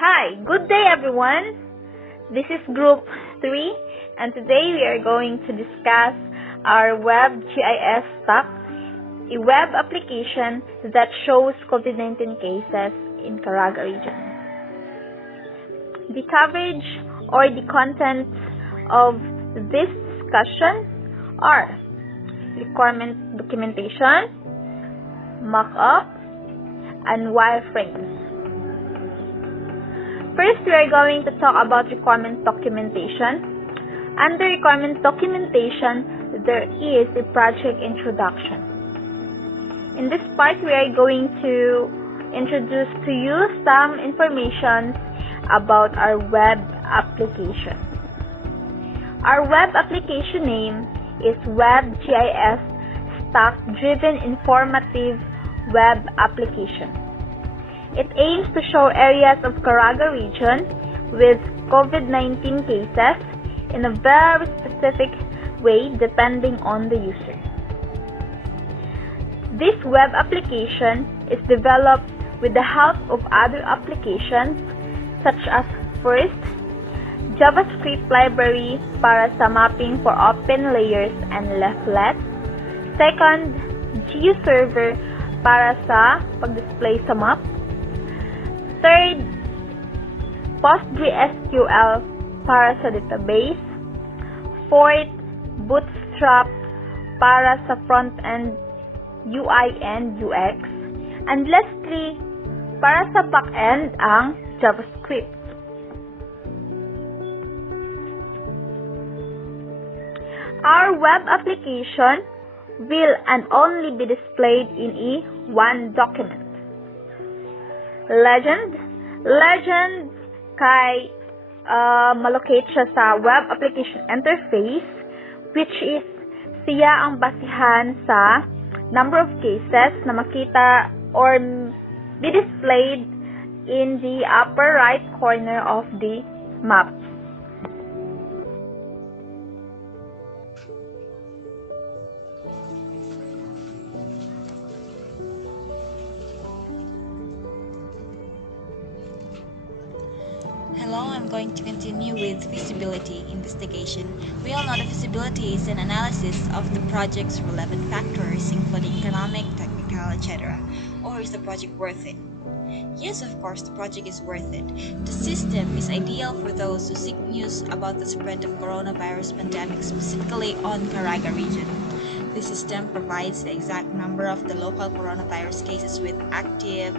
Hi, good day everyone. This is Group 3 and today we are going to discuss our WebGIS Stack, a web application that shows COVID-19 cases in Caraga region. The coverage or the contents of this discussion are requirement documentation, mock-up, and wireframes. First, we are going to talk about requirement documentation. Under requirement documentation, there is a project introduction. In this part, we are going to introduce to you some information about our web application. Our web application name is WebGIS Stack Driven Informative Web Application. It aims to show areas of Caraga region with COVID-19 cases in a very specific way depending on the user. This web application is developed with the help of other applications such as first, JavaScript library para sa mapping for open layers and leaflet. Second, GeoServer para sa pag-display sa map. Third, PostgreSQL para sa database. Fourth, Bootstrap para sa front-end UI and UX. And lastly, para sa back-end ang JavaScript. Our web application will and only be displayed in one document. Legend kay malocate siya sa web application interface, which is siya ang basihan sa number of cases na makita or be displayed in the upper right corner of the map. Hello, I'm going to continue with feasibility investigation. We all know that feasibility is an analysis of the project's relevant factors, including economic, technical, etc. Or is the project worth it? Yes, of course, the project is worth it. The system is ideal for those who seek news about the spread of coronavirus pandemic, specifically on Caraga region. The system provides the exact number of the local coronavirus cases with active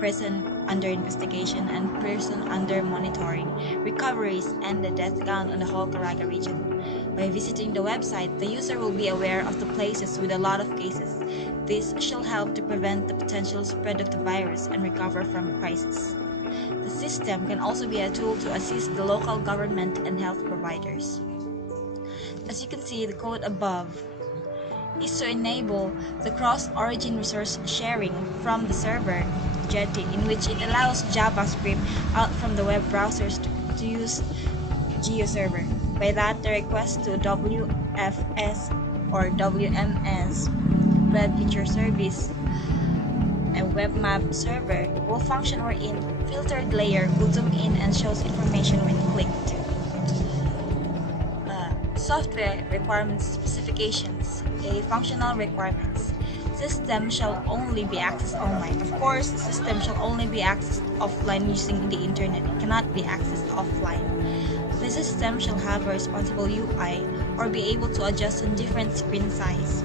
person under investigation and person under monitoring, recoveries, and the death count on the whole Caraga region. By visiting the website, the user will be aware of the places with a lot of cases. This shall help to prevent the potential spread of the virus and recover from crisis. The system can also be a tool to assist the local government and health providers. As you can see, the code above is to enable the cross-origin resource sharing from the server Jetty, in which it allows JavaScript out from the web browsers to use GeoServer. By that, the request to WFS or WMS Web Feature Service, a web map server, will function wherein filtered layer will zoom in and shows information when clicked. Software requirements specifications, functional requirements. System shall only be accessed online. Of course, the system shall only be accessed offline using the internet. It cannot be accessed offline. The system shall have a responsible UI or be able to adjust on different screen size.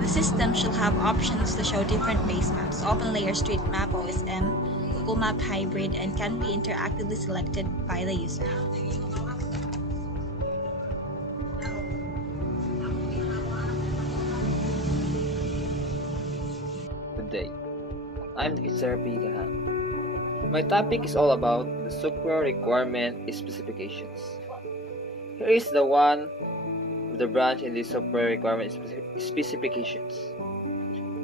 The system shall have options to show different base maps, OpenLayer, StreetMap, OSM, Google Map Hybrid, and can be interactively selected by the user. Day. I'm Sir P. Gahan. My topic is all about the software requirement specifications. Here is the one of the branch in the software requirement specifications.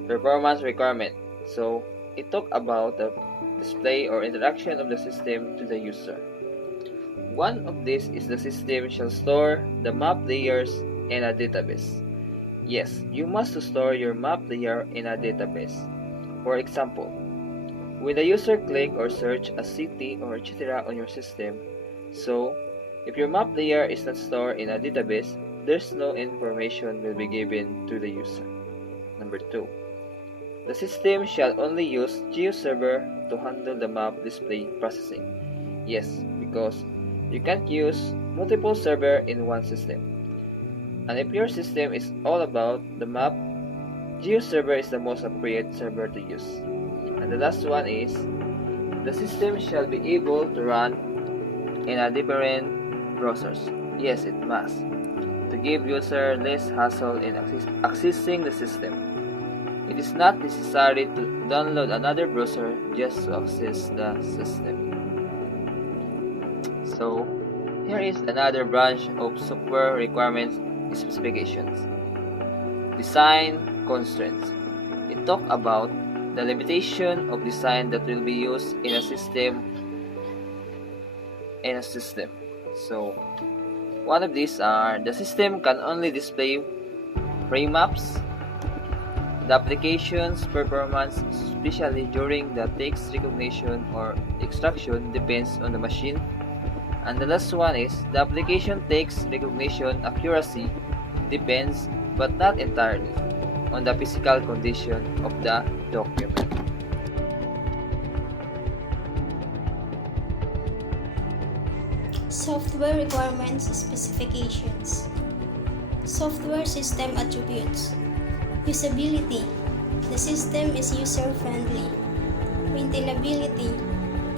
Performance requirement. So, it talk about the display or interaction of the system to the user. One of these is the system shall store the map layers in a database. Yes, you must store your map layer in a database. For example, when the user click or search a city or etc. on your system. So, if your map layer is not stored in a database, there's no information will be given to the user. Number 2. The system shall only use GeoServer to handle the map display processing. Yes, because you can't use multiple servers in one system. And if your system is all about the map, GeoServer is the most appropriate server to use. And the last one is, the system shall be able to run in a different browsers. Yes, it must, to give user less hassle in accessing the system. It is not necessary to download another browser just to access the system. So, here is another branch of software requirements specifications. Design constraints. It talks about the limitation of design that will be used in a system. So, one of these are, the system can only display frame maps. The application's performance, especially during the text recognition or extraction, depends on the machine. And the last one is, the application text recognition accuracy depends, but not entirely, on the physical condition of the document. Software requirements specifications. Software system attributes. Usability. The system is user-friendly. Maintainability.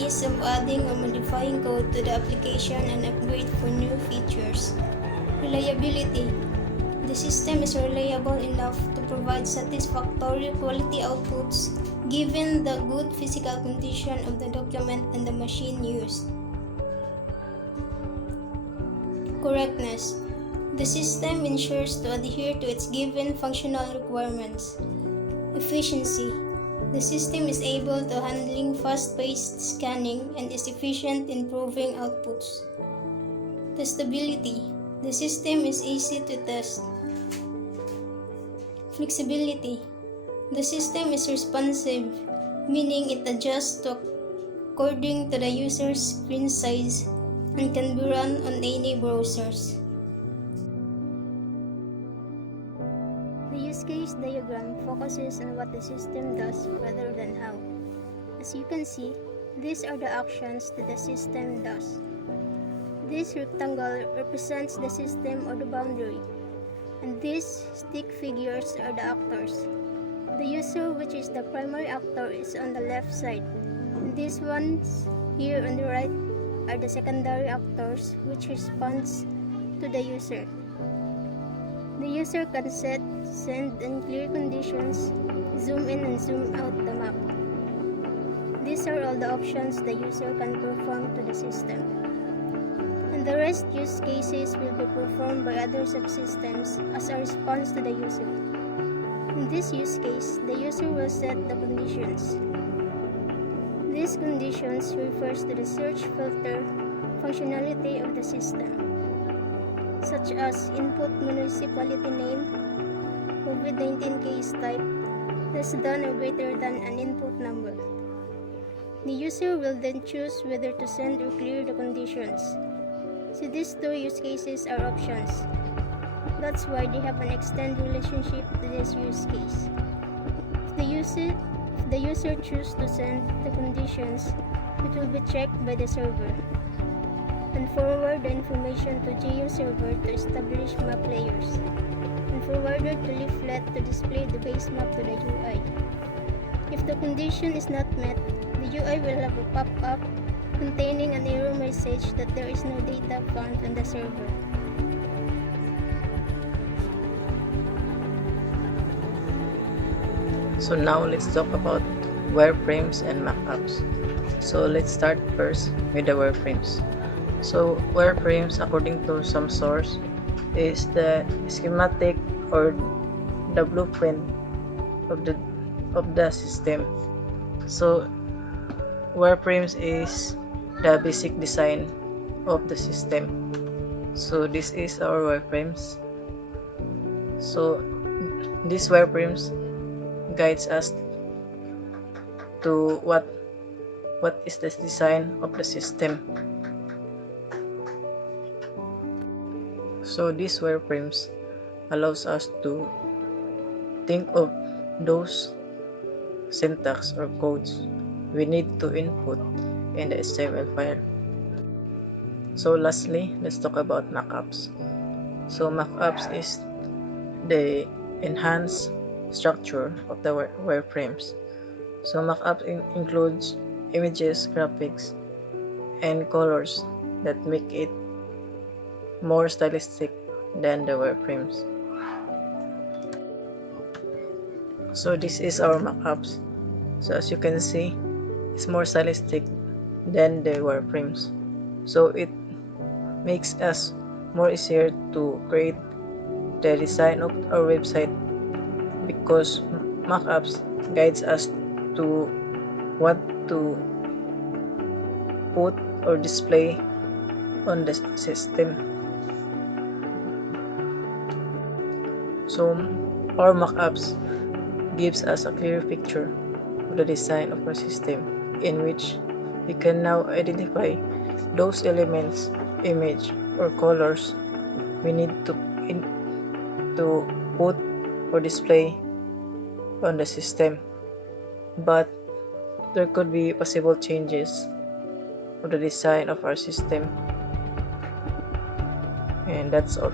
Ease of adding or modifying code to the application and upgrade for new features. Reliability. The system is reliable enough to provide satisfactory quality outputs given the good physical condition of the document and the machine used. Correctness. The system ensures to adhere to its given functional requirements. Efficiency. The system is able to handling fast-paced scanning and is efficient in proving outputs. Testability. The system is easy to test. Flexibility. The system is responsive, meaning it adjusts according to the user's screen size and can be run on any browsers. The use case diagram focuses on what the system does rather than how. As you can see, these are the actions that the system does. This rectangle represents the system or the boundary, and these stick figures are the actors. The user, which is the primary actor, is on the left side, and these ones here on the right are the secondary actors, which responds to the user. The user can set, send, and clear conditions, zoom in and zoom out the map. These are all the options the user can perform to the system. And the rest use cases will be performed by other subsystems as a response to the user. In this use case, the user will set the conditions. These conditions refers to the search filter functionality of the system, such as input municipality name, COVID-19 case type, less than or greater than an input number. The user will then choose whether to send or clear the conditions. So these two use cases are options. That's why they have an extended relationship to this use case. If the user chooses to send the conditions, it will be checked by the server and forward the information to GeoServer to establish map layers, and forwarded to Leaflet to display the base map to the UI. If the condition is not met, the UI will have a pop-up containing an error message that there is no data found on the server. So now let's talk about wireframes and mockups. So let's start first with the wireframes. So wireframes, according to some source, is the schematic or the blueprint of the system. So wireframes is the basic design of the system. So this is our wireframes. So these wireframes guides us to what what is the design of the system. So these wireframes allows us to think of those syntax or codes we need to input in the HTML file. So lastly, let's talk about mockups. So mockups is the enhanced structure of the wireframes. So mockup includes images, graphics, and colors that make it more stylistic than the wireframes. So this is our mockups. So as you can see, it's more stylistic than the wireframes. So it makes us more easier to create the design of our website because mockups guides us to what to put or display on the system. So our mockups gives us a clear picture of the design of our system in which we can now identify those elements, image, or colors we need to put or display on the system. But there could be possible changes of the design of our system. And that's all.